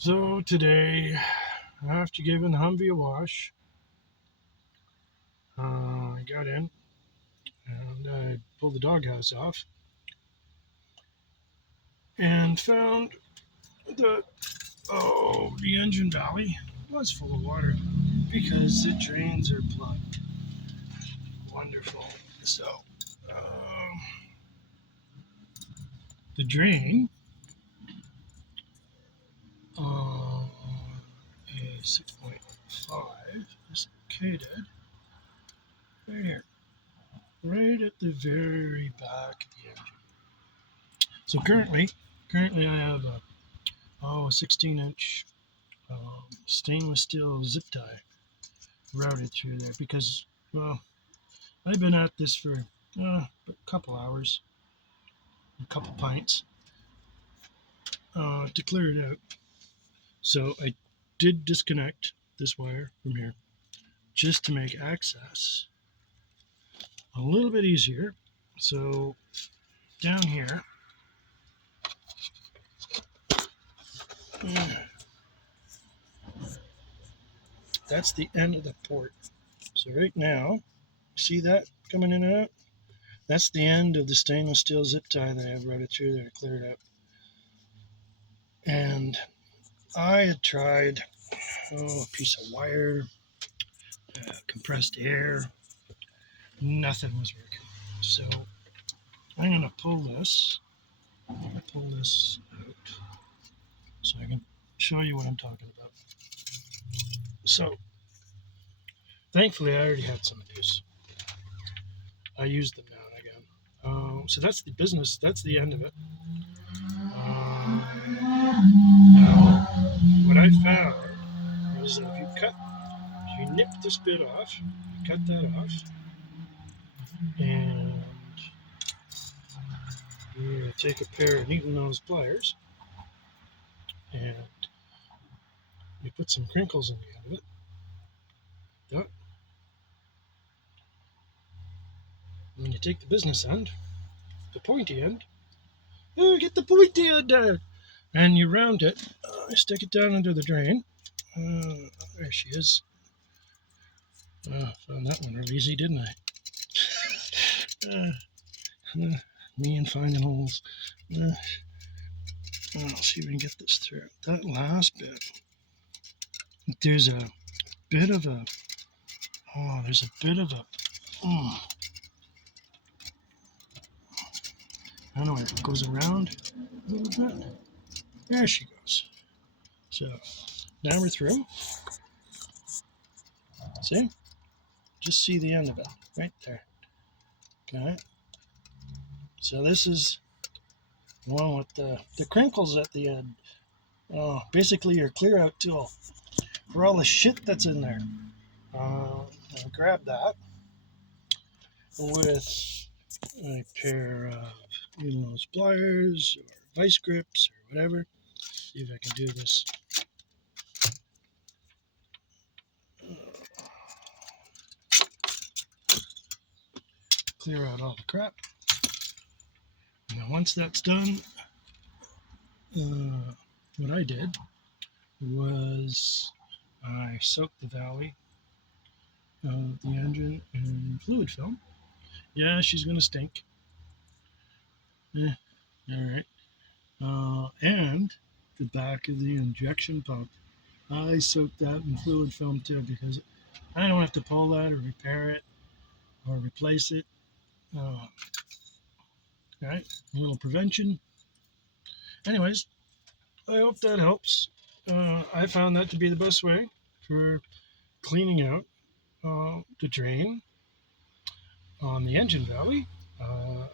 So today, after giving the Humvee a wash, I got in and I pulled the doghouse off and found that the engine valley was full of water because the drains are plugged. Wonderful. So um, the drain uh, is 6.5 is located right here, right at the very back of the engine. So currently I have a 16-inch stainless steel zip tie routed through there because, well, I've been at this for a couple hours, a couple pints to clear it out. So I did disconnect this wire from here just to make access a little bit easier. So down here, that's the end of the port. So right now, see that coming in and out? That's the end of the stainless steel zip tie that I have routed through there to clear it out. And I had tried a piece of wire, compressed air, nothing was working. So I'm going to pull this out so I can show you what I'm talking about. So thankfully I already had some of these. I used them now and again. So that's the business, that's the end of it. Now, what I found was that if you nip this bit off, you cut that off, and you take a pair of needle nose pliers and you put some crinkles in the end of it. Yeah. And you take the business end, the pointy end. Oh, get the pointy end there. And you round it, stick it down into the drain. There she is. Found that one real easy, didn't I? Me and finding holes. Let's see if we can get this through. That last bit, there's a bit of a, there's a bit of a, I don't know, it goes around a little bit. There she goes. So now we're through. See? Just see the end of it right there. Okay. So this is the one with the crinkles at the end. Basically your clear out tool for all the shit that's in there. I'll grab that with a pair of needle nose pliers or vice grips or whatever. See if I can do this. Clear out all the crap. Now once that's done, what I did was I soaked the valley of the engine in fluid film. Yeah, she's gonna stink. All right. And the back of the injection pump, I soaked that in fluid film too because I don't have to pull that or repair it or replace it. All right, a little prevention. Anyways, I hope that helps. I found that to be the best way for cleaning out the drain on the engine valley, a